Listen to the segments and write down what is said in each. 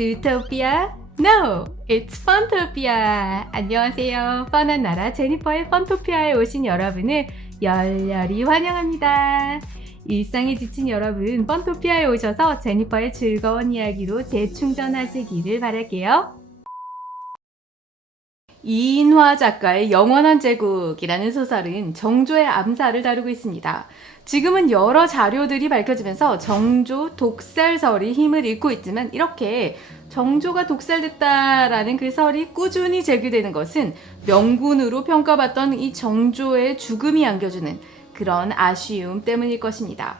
Zootopia? No, it's Funtopia. 안녕하세요. 펀한 나라 제니퍼의 펀토피아에 오신 여러분을 열렬히 환영합니다. 일상에 지친 여러분, 펀토피아에 오셔서 제니퍼의 즐거운 이야기로 재충전하시기를 바랄게요. 이인화 작가의 영원한 제국이라는 소설은 정조의 암살을 다루고 있습니다. 지금은 여러 자료들이 밝혀지면서 정조 독살설이 힘을 잃고 있지만 이렇게 정조가 독살됐다라는 그 설이 꾸준히 제기되는 것은 명군으로 평가받던 이 정조의 죽음이 안겨주는 그런 아쉬움 때문일 것입니다.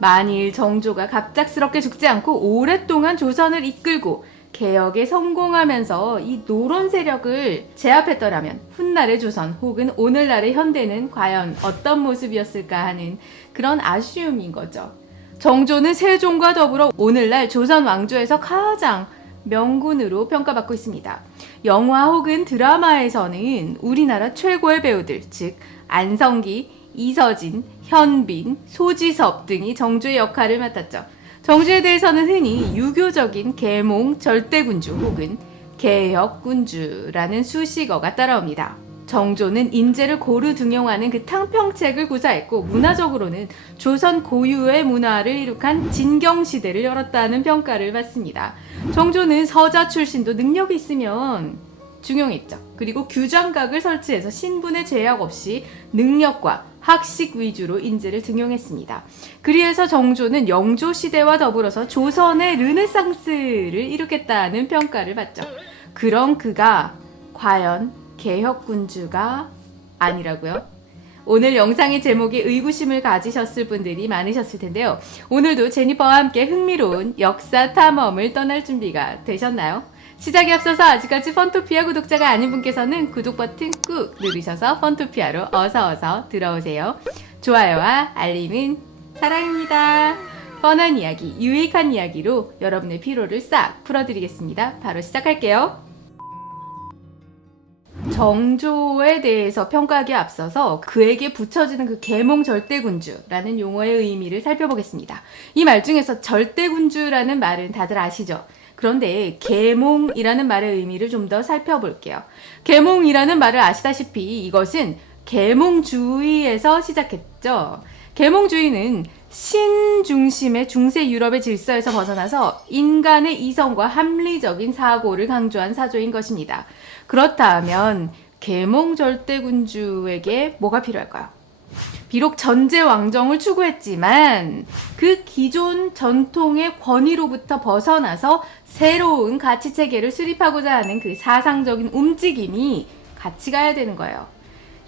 만일 정조가 갑작스럽게 죽지 않고 오랫동안 조선을 이끌고 개혁에 성공하면서 이 노론 세력을 제압했더라면 훗날의 조선 혹은 오늘날의 현대는 과연 어떤 모습이었을까 하는 그런 아쉬움인 거죠. 정조는 세종과 더불어 오늘날 조선 왕조에서 가장 명군으로 평가받고 있습니다. 영화 혹은 드라마에서는 우리나라 최고의 배우들, 즉 안성기, 이서진, 현빈, 소지섭 등이 정조의 역할을 맡았죠. 정조에 대해서는 흔히 유교적인 계몽 절대군주 혹은 개혁군주라는 수식어가 따라옵니다. 정조는 인재를 고루 등용하는 그 탕평책을 구사했고 문화적으로는 조선 고유의 문화를 이룩한 진경시대를 열었다는 평가를 받습니다. 정조는 서자 출신도 능력이 있으면 중용했죠. 그리고 규장각을 설치해서 신분의 제약 없이 능력과 학식 위주로 인재를 등용했습니다. 그리해서 정조는 영조시대와 더불어서 조선의 르네상스를 일으켰다는 평가를 받죠. 그런 그가 과연 개혁군주가 아니라고요? 오늘 영상의 제목에 의구심을 가지셨을 분들이 많으셨을 텐데요. 오늘도 제니퍼와 함께 흥미로운 역사 탐험을 떠날 준비가 되셨나요? 시작에 앞서서 아직까지 펀토피아 구독자가 아닌 분께서는 구독 버튼 꾹 누르셔서 펀토피아로 어서 들어오세요. 좋아요와 알림은 사랑입니다. 뻔한 이야기, 유익한 이야기로 여러분의 피로를 싹 풀어드리겠습니다. 바로 시작할게요. 정조에 대해서 평가하기에 앞서서 그에게 붙여지는 그 계몽 절대군주라는 용어의 의미를 살펴보겠습니다. 이 말 중에서 절대군주라는 말은 다들 아시죠? 그런데 계몽이라는 말의 의미를 좀 더 살펴볼게요. 계몽이라는 말을 아시다시피 이것은 계몽주의에서 시작했죠. 계몽주의는 신 중심의 중세 유럽의 질서에서 벗어나서 인간의 이성과 합리적인 사고를 강조한 사조인 것입니다. 그렇다면 계몽 절대군주에게 뭐가 필요할까요? 비록 전제 왕정을 추구했지만 그 기존 전통의 권위로부터 벗어나서 새로운 가치 체계를 수립하고자 하는 그 사상적인 움직임이 같이 가야 되는 거예요.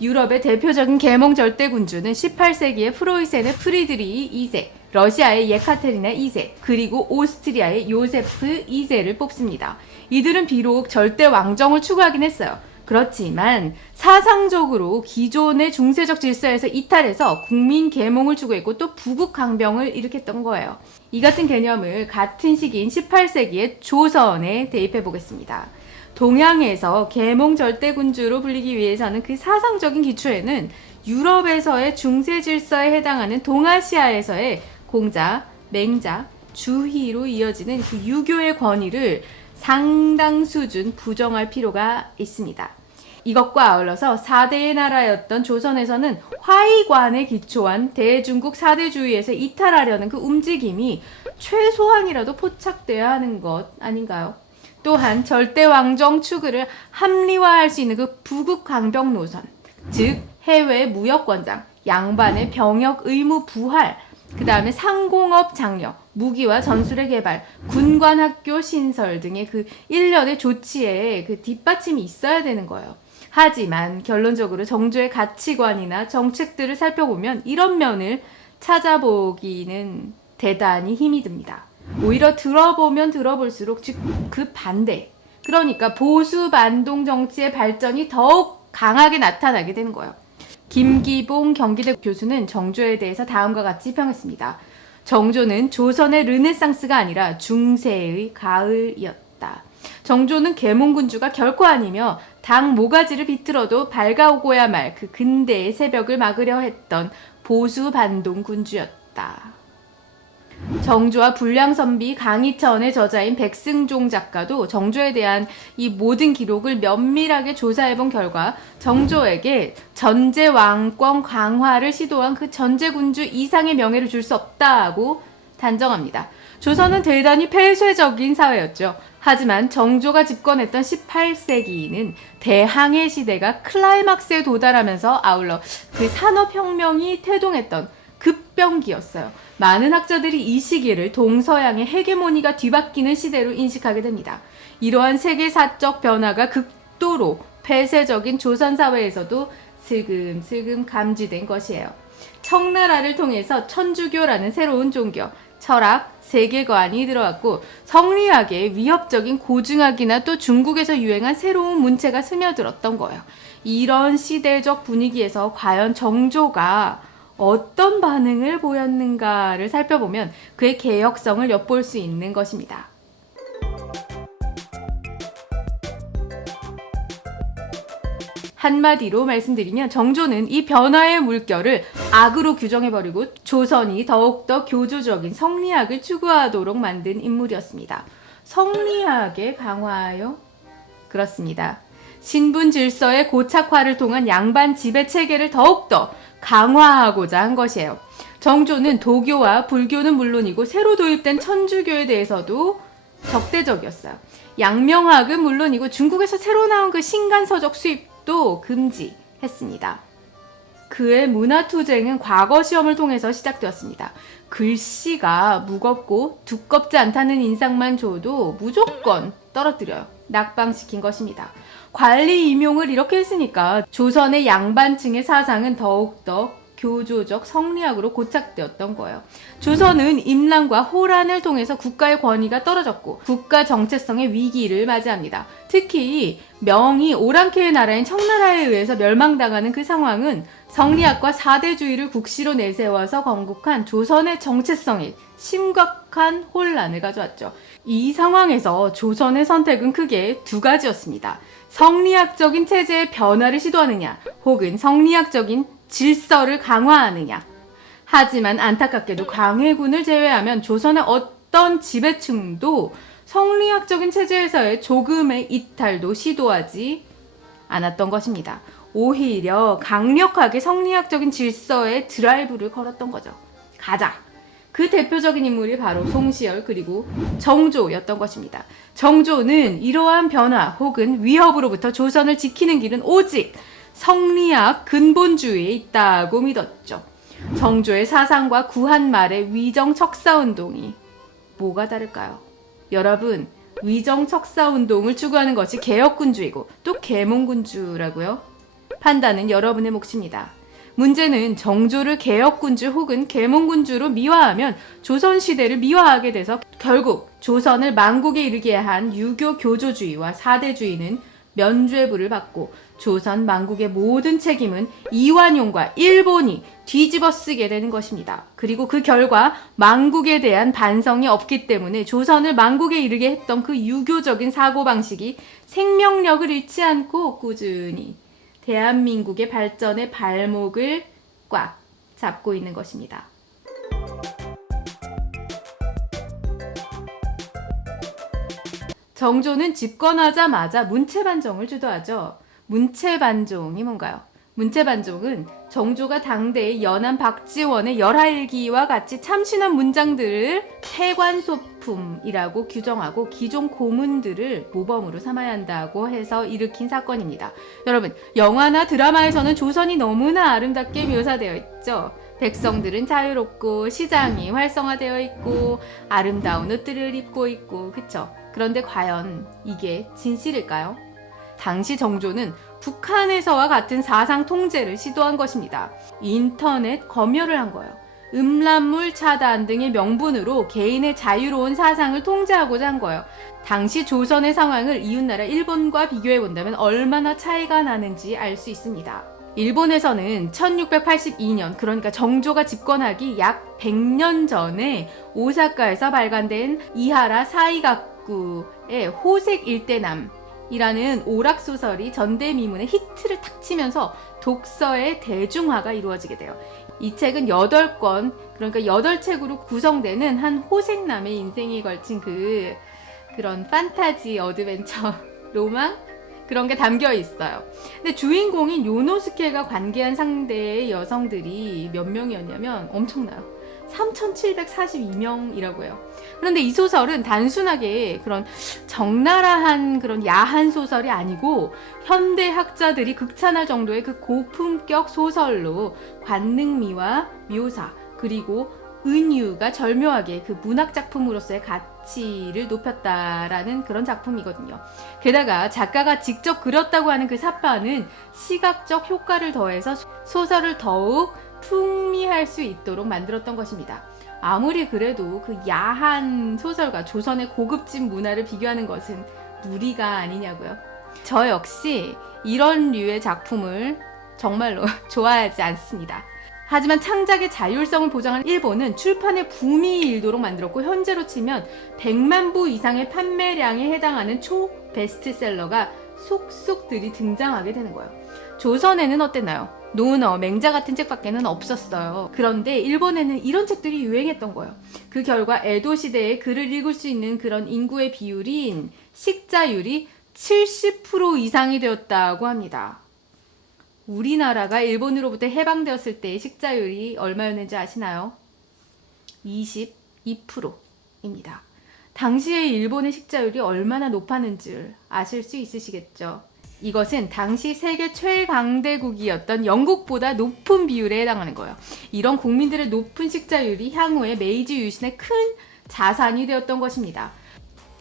유럽의 대표적인 계몽 절대군주는 18세기의 프로이센의 프리드리히 2세, 러시아의 예카테리나 2세, 그리고 오스트리아의 요세프 2세를 뽑습니다. 이들은 비록 절대 왕정을 추구하긴 했어요. 그렇지만 사상적으로 기존의 중세적 질서에서 이탈해서 국민 계몽을 추구했고 또 부국 강병을 일으켰던 거예요. 이 같은 개념을 같은 시기인 18세기의 조선에 대입해 보겠습니다. 동양에서 계몽 절대군주로 불리기 위해서는 그 사상적인 기초에는 유럽에서의 중세 질서에 해당하는 동아시아에서의 공자, 맹자, 주희로 이어지는 그 유교의 권위를 상당 수준 부정할 필요가 있습니다. 이것과 아울러서 4대의 나라였던 조선에서는 화의관에 기초한 대중국 4대주의에서 이탈하려는 그 움직임이 최소한이라도 포착돼야 하는 것 아닌가요? 또한 절대왕정 추구를 합리화할 수 있는 그 부국 강병 노선, 즉 해외 무역권장, 양반의 병역 의무 부활, 그 다음에 상공업 장려, 무기와 전술의 개발, 군관학교 신설 등의 그 일련의 조치에 그 뒷받침이 있어야 되는 거예요. 하지만 결론적으로 정조의 가치관이나 정책들을 살펴보면 이런 면을 찾아보기는 대단히 힘이 듭니다. 오히려 들어보면 들어볼수록 즉 그 반대, 그러니까 보수 반동 정치의 발전이 더욱 강하게 나타나게 되는 거예요. 김기봉 경기대 교수는 정조에 대해서 다음과 같이 평했습니다. 정조는 조선의 르네상스가 아니라 중세의 가을이었다. 정조는 계몽군주가 결코 아니며 당 모가지를 비틀어도 밝아오고야 말 그 근대의 새벽을 막으려 했던 보수 반동 군주였다. 정조와 불량선비 강희천의 저자인 백승종 작가도 정조에 대한 이 모든 기록을 면밀하게 조사해본 결과 정조에게 전제왕권 강화를 시도한 그 전제군주 이상의 명예를 줄 수 없다고 단정합니다. 조선은 대단히 폐쇄적인 사회였죠. 하지만 정조가 집권했던 18세기는 대항해 시대가 클라이막스에 도달하면서 아울러 그 산업혁명이 태동했던 급변기였어요. 많은 학자들이 이 시기를 동서양의 헤게모니가 뒤바뀌는 시대로 인식하게 됩니다. 이러한 세계사적 변화가 극도로 폐쇄적인 조선사회에서도 슬금슬금 감지된 것이에요. 청나라를 통해서 천주교라는 새로운 종교, 철학, 세계관이 들어왔고 성리학의 위협적인 고증학이나 또 중국에서 유행한 새로운 문체가 스며들었던 거예요. 이런 시대적 분위기에서 과연 정조가 어떤 반응을 보였는가를 살펴보면 그의 개혁성을 엿볼 수 있는 것입니다. 한마디로 말씀드리면 정조는 이 변화의 물결을 악으로 규정해버리고 조선이 더욱더 교조적인 성리학을 추구하도록 만든 인물이었습니다. 성리학의 강화요? 그렇습니다. 신분 질서의 고착화를 통한 양반 지배 체계를 더욱더 강화하고자 한 것이에요. 정조는 도교와 불교는 물론이고 새로 도입된 천주교에 대해서도 적대적이었어요. 양명학은 물론이고 중국에서 새로 나온 그 신간서적 수입도 금지했습니다. 그의 문화투쟁은 과거 시험을 통해서 시작되었습니다. 글씨가 무겁고 두껍지 않다는 인상만 줘도 무조건 떨어뜨려요. 낙방시킨 것입니다. 관리 임용을 이렇게 했으니까 조선의 양반층의 사상은 더욱더 교조적 성리학으로 고착되었던 거예요. 조선은 임란과 호란을 통해서 국가의 권위가 떨어졌고 국가 정체성의 위기를 맞이합니다. 특히 명이 오랑캐의 나라인 청나라에 의해서 멸망당하는 그 상황은 성리학과 사대주의를 국시로 내세워서 건국한 조선의 정체성에 심각한 혼란을 가져왔죠. 이 상황에서 조선의 선택은 크게 두 가지였습니다. 성리학적인 체제의 변화를 시도하느냐, 혹은 성리학적인 질서를 강화하느냐. 하지만 안타깝게도 광해군을 제외하면 조선의 어떤 지배층도 성리학적인 체제에서의 조금의 이탈도 시도하지 않았던 것입니다. 오히려 강력하게 성리학적인 질서에 드라이브를 걸었던 거죠. 가자! 그 대표적인 인물이 바로 송시열 그리고 정조였던 것입니다. 정조는 이러한 변화 혹은 위협으로부터 조선을 지키는 길은 오직 성리학 근본주의에 있다고 믿었죠. 정조의 사상과 구한말의 위정척사운동이 뭐가 다를까요? 여러분, 위정척사운동을 추구하는 것이 개혁군주이고 또 계몽군주라고요? 판단은 여러분의 몫입니다. 문제는 정조를 개혁군주 혹은 계몽군주로 미화하면 조선시대를 미화하게 돼서 결국 조선을 만국에 이르게 한 유교 교조주의와 사대주의는 면죄부를 받고 조선 만국의 모든 책임은 이완용과 일본이 뒤집어 쓰게 되는 것입니다. 그리고 그 결과 만국에 대한 반성이 없기 때문에 조선을 만국에 이르게 했던 그 유교적인 사고방식이 생명력을 잃지 않고 꾸준히 대한민국의 발전의 발목을 꽉 잡고 있는 것입니다. 정조는 집권하자마자 문체반정을 주도하죠. 문체반정이 뭔가요? 문체반정은 정조가 당대의 연안 박지원의 열하일기와 같이 참신한 문장들을 폐관소품이라고 규정하고 기존 고문들을 모범으로 삼아야 한다고 해서 일으킨 사건입니다. 여러분, 영화나 드라마에서는 조선이 너무나 아름답게 묘사되어 있죠. 백성들은 자유롭고 시장이 활성화되어 있고 아름다운 옷들을 입고 있고, 그쵸? 그런데 과연 이게 진실일까요? 당시 정조는 북한에서와 같은 사상 통제를 시도한 것입니다. 인터넷 검열을 한 거예요. 음란물 차단 등의 명분으로 개인의 자유로운 사상을 통제하고자 한 거예요. 당시 조선의 상황을 이웃나라 일본과 비교해 본다면 얼마나 차이가 나는지 알 수 있습니다. 일본에서는 1682년, 그러니까 정조가 집권하기 약 100년 전에 오사카에서 발간된 이하라 사이가쿠의 호색 일대남 이라는 오락소설이 전대미문의 히트를 탁 치면서 독서의 대중화가 이루어지게 돼요. 이 책은 8권, 그러니까 8책으로 구성되는 한 호색남의 인생에 걸친 그런 판타지 어드벤처 로망? 그런 게 담겨 있어요. 근데 주인공인 요노스케가 관계한 상대의 여성들이 몇 명이었냐면 엄청나요. 3,742명이라고 해요. 그런데 이 소설은 단순하게 그런 적나라한 그런 야한 소설이 아니고 현대 학자들이 극찬할 정도의 그 고품격 소설로 관능미와 묘사 그리고 은유가 절묘하게 그 문학 작품으로서의 가치를 높였다라는 그런 작품이거든요. 게다가 작가가 직접 그렸다고 하는 그 삿바는 시각적 효과를 더해서 소설을 더욱 풍미할 수 있도록 만들었던 것입니다. 아무리 그래도 그 야한 소설과 조선의 고급진 문화를 비교하는 것은 무리가 아니냐고요. 저 역시 이런 류의 작품을 정말로 좋아하지 않습니다. 하지만 창작의 자율성을 보장한 일본은 출판의 붐이 일도록 만들었고 현재로 치면 100만 부 이상의 판매량에 해당하는 초 베스트셀러가 속속들이 등장하게 되는 거예요. 조선에는 어땠나요? 노너, 맹자 같은 책밖에는 없었어요. 그런데 일본에는 이런 책들이 유행했던 거예요. 그 결과 에도 시대에 글을 읽을 수 있는 그런 인구의 비율인 식자율이 70% 이상이 되었다고 합니다. 우리나라가 일본으로부터 해방되었을 때의 식자율이 얼마였는지 아시나요? 22%입니다. 당시의 일본의 식자율이 얼마나 높았는지 아실 수 있으시겠죠? 이것은 당시 세계 최강대국이었던 영국보다 높은 비율에 해당하는 거예요. 이런 국민들의 높은 식자율이 향후에 메이지 유신의 큰 자산이 되었던 것입니다.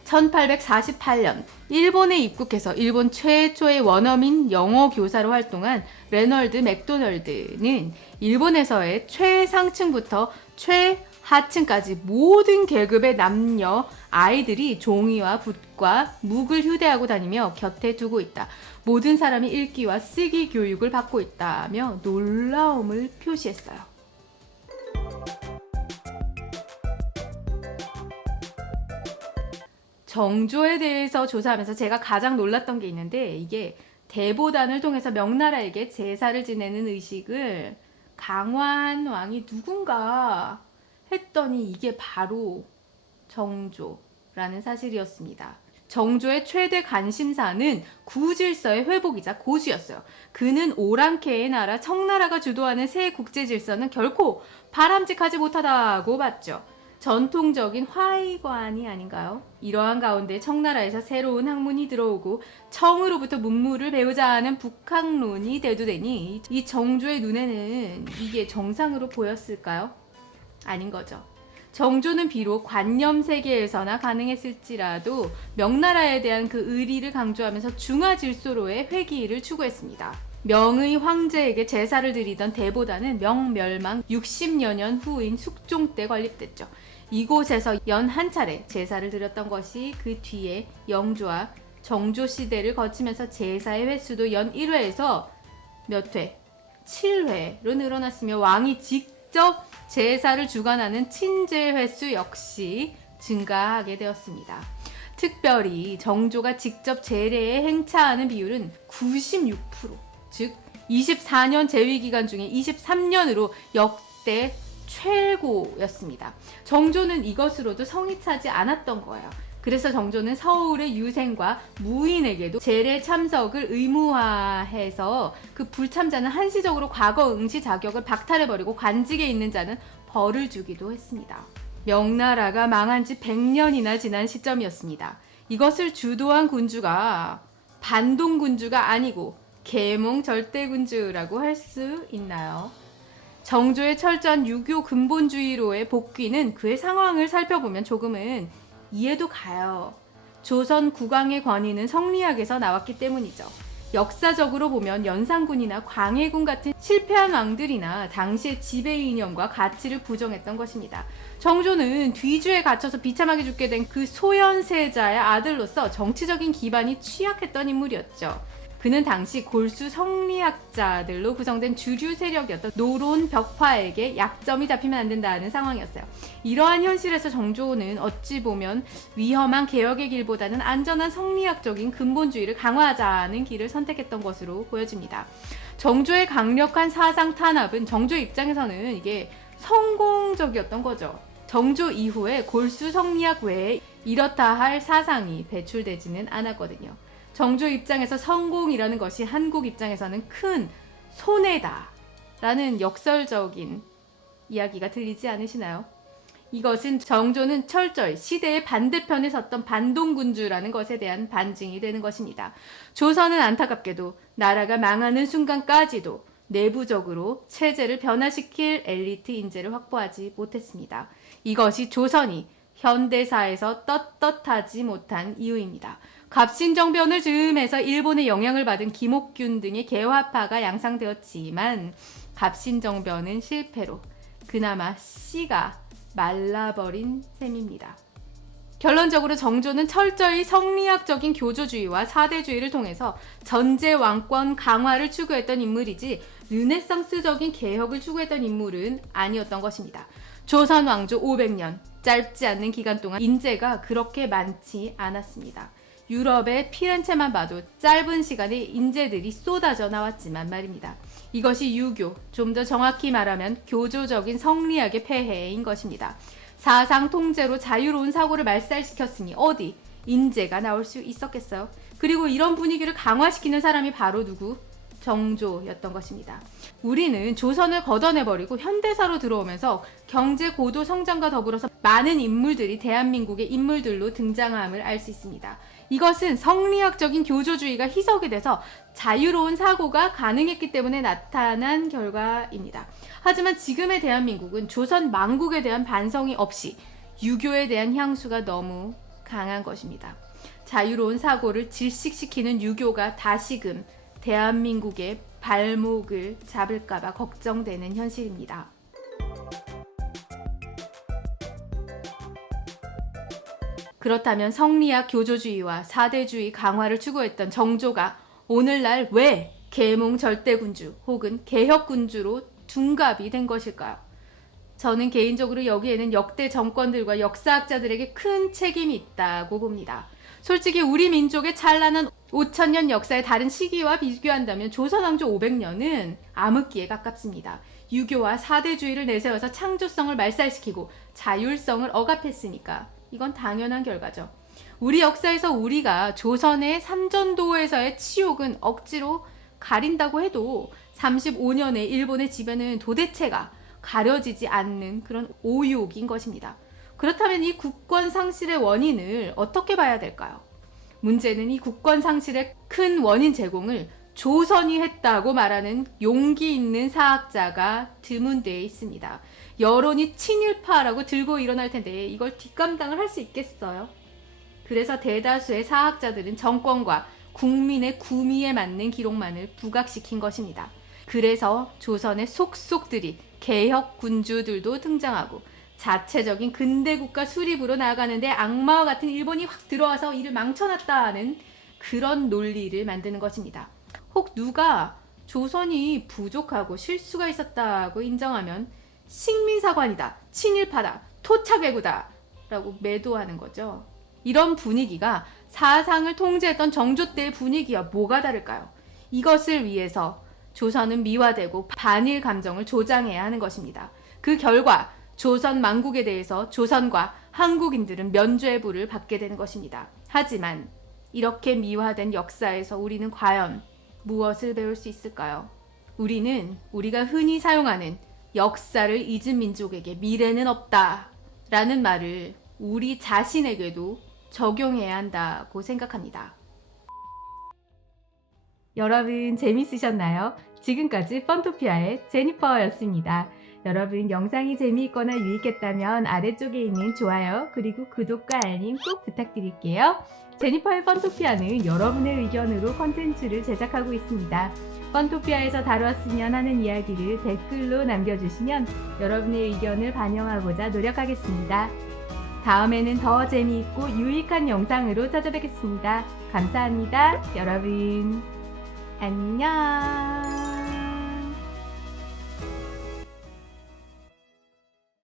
1848년 일본에 입국해서 일본 최초의 원어민 영어 교사로 활동한 레널드 맥도널드는 일본에서의 최상층부터 최하층까지 모든 계급의 남녀 아이들이 종이와 붓과 묵을 휴대하고 다니며 곁에 두고 있다. 모든 사람이 읽기와 쓰기 교육을 받고 있다며 놀라움을 표시했어요. 정조에 대해서 조사하면서 제가 가장 놀랐던 게 있는데 이게 대보단을 통해서 명나라에게 제사를 지내는 의식을 강화한 왕이 누군가 했더니 이게 바로 정조라는 사실이었습니다. 정조의 최대 관심사는 구질서의 회복이자 고수였어요. 그는 오랑캐의 나라 청나라가 주도하는 새 국제질서는 결코 바람직하지 못하다고 봤죠. 전통적인 화의관이 아닌가요? 이러한 가운데 청나라에서 새로운 학문이 들어오고 청으로부터 문물을 배우자 하는 북학론이 대두되니 이 정조의 눈에는 이게 정상으로 보였을까요? 아닌 거죠. 정조는 비록 관념 세계에서나 가능했을지라도 명나라에 대한 그 의리를 강조하면서 중화 질서로의 회귀를 추구했습니다. 명의 황제에게 제사를 드리던 대보다는 명멸망 60여 년 후인 숙종 때 건립됐죠. 이곳에서 연 한 차례 제사를 드렸던 것이 그 뒤에 영조와 정조 시대를 거치면서 제사의 횟수도 연 1회에서 몇 회? 7회로 늘어났으며 왕이 직접 제사를 주관하는 친제 횟수 역시 증가하게 되었습니다. 특별히 정조가 직접 제례에 행차하는 비율은 96%, 즉 24년 재위기간 중에 23년으로 역대 최고였습니다. 정조는 이것으로도 성이 차지 않았던 거예요. 그래서 정조는 서울의 유생과 무인에게도 제례 참석을 의무화해서 그 불참자는 한시적으로 과거 응시 자격을 박탈해버리고 관직에 있는 자는 벌을 주기도 했습니다. 명나라가 망한 지 100년이나 지난 시점이었습니다. 이것을 주도한 군주가 반동군주가 아니고 계몽 절대군주라고 할 수 있나요? 정조의 철저한 유교 근본주의로의 복귀는 그의 상황을 살펴보면 조금은 이해도 가요. 조선 국왕의 권위는 성리학에서 나왔기 때문이죠. 역사적으로 보면 연산군이나 광해군 같은 실패한 왕들이나 당시의 지배 이념과 가치를 부정했던 것입니다. 정조는 뒤주에 갇혀서 비참하게 죽게 된 그 소현세자의 아들로서 정치적인 기반이 취약했던 인물이었죠. 그는 당시 골수 성리학자들로 구성된 주류 세력이었던 노론 벽파에게 약점이 잡히면 안 된다는 상황이었어요. 이러한 현실에서 정조는 어찌 보면 위험한 개혁의 길보다는 안전한 성리학적인 근본주의를 강화하자는 길을 선택했던 것으로 보여집니다. 정조의 강력한 사상 탄압은 정조 입장에서는 이게 성공적이었던 거죠. 정조 이후에 골수 성리학 외에 이렇다 할 사상이 배출되지는 않았거든요. 정조 입장에서 성공이라는 것이 한국 입장에서는 큰 손해다 라는 역설적인 이야기가 들리지 않으시나요? 이것은 정조는 철저히 시대의 반대편에 섰던 반동군주라는 것에 대한 반증이 되는 것입니다. 조선은 안타깝게도 나라가 망하는 순간까지도 내부적으로 체제를 변화시킬 엘리트 인재를 확보하지 못했습니다. 이것이 조선이 현대사에서 떳떳하지 못한 이유입니다. 갑신정변을 즈음해서 일본의 영향을 받은 김옥균 등의 개화파가 양상되었지만 갑신정변은 실패로 그나마 씨가 말라버린 셈입니다. 결론적으로 정조는 철저히 성리학적인 교조주의와 사대주의를 통해서 전제 왕권 강화를 추구했던 인물이지 르네상스적인 개혁을 추구했던 인물은 아니었던 것입니다. 조선 왕조 500년, 짧지 않는 기간 동안 인재가 그렇게 많지 않았습니다. 유럽의 피렌체만 봐도 짧은 시간에 인재들이 쏟아져 나왔지만 말입니다. 이것이 유교, 좀 더 정확히 말하면 교조적인 성리학의 폐해인 것입니다. 사상 통제로 자유로운 사고를 말살시켰으니 어디 인재가 나올 수 있었겠어요? 그리고 이런 분위기를 강화시키는 사람이 바로 누구? 정조였던 것입니다. 우리는 조선을 걷어내버리고 현대사로 들어오면서 경제 고도 성장과 더불어서 많은 인물들이 대한민국의 인물들로 등장함을 알 수 있습니다. 이것은 성리학적인 교조주의가 희석이 돼서 자유로운 사고가 가능했기 때문에 나타난 결과입니다. 하지만 지금의 대한민국은 조선 망국에 대한 반성이 없이 유교에 대한 향수가 너무 강한 것입니다. 자유로운 사고를 질식시키는 유교가 다시금 대한민국의 발목을 잡을까봐 걱정되는 현실입니다. 그렇다면 성리학 교조주의와 사대주의 강화를 추구했던 정조가 오늘날 왜 계몽 절대군주 혹은 개혁군주로 둔갑이 된 것일까요? 저는 개인적으로 여기에는 역대 정권들과 역사학자들에게 큰 책임이 있다고 봅니다. 솔직히 우리 민족의 찬란한 5,000년 역사의 다른 시기와 비교한다면 조선왕조 500년은 암흑기에 가깝습니다. 유교와 사대주의를 내세워서 창조성을 말살시키고 자율성을 억압했으니까 이건 당연한 결과죠. 우리 역사에서 우리가 조선의 삼전도에서의 치욕은 억지로 가린다고 해도 35년의 일본의 지배는 도대체가 가려지지 않는 그런 오욕인 것입니다. 그렇다면 이 국권 상실의 원인을 어떻게 봐야 될까요? 문제는 이 국권 상실의 큰 원인 제공을 조선이 했다고 말하는 용기 있는 사학자가 드문되어 있습니다. 여론이 친일파라고 들고 일어날 텐데 이걸 뒷감당을 할 수 있겠어요? 그래서 대다수의 사학자들은 정권과 국민의 구미에 맞는 기록만을 부각시킨 것입니다. 그래서 조선의 속속들이 개혁군주들도 등장하고 자체적인 근대국가 수립으로 나아가는데 악마와 같은 일본이 확 들어와서 이를 망쳐놨다는 그런 논리를 만드는 것입니다. 혹 누가 조선이 부족하고 실수가 있었다고 인정하면 식민사관이다, 친일파다, 토착외구다 라고 매도하는 거죠. 이런 분위기가 사상을 통제했던 정조 때의 분위기와 뭐가 다를까요? 이것을 위해서 조선은 미화되고 반일 감정을 조장해야 하는 것입니다. 그 결과 조선 망국에 대해서 조선과 한국인들은 면죄부를 받게 되는 것입니다. 하지만 이렇게 미화된 역사에서 우리는 과연 무엇을 배울 수 있을까요? 우리는 우리가 흔히 사용하는 역사를 잊은 민족에게 미래는 없다 라는 말을 우리 자신에게도 적용해야 한다고 생각합니다. 여러분 재밌으셨나요? 지금까지 펀토피아의 제니퍼였습니다. 여러분 영상이 재미있거나 유익했다면 아래쪽에 있는 좋아요 그리고 구독과 알림 꼭 부탁드릴게요. 제니퍼의 펀토피아는 여러분의 의견으로 컨텐츠를 제작하고 있습니다. 펀토피아에서 다루었으면 하는 이야기를 댓글로 남겨주시면 여러분의 의견을 반영하고자 노력하겠습니다. 다음에는 더 재미있고 유익한 영상으로 찾아뵙겠습니다. 감사합니다, 여러분. 안녕.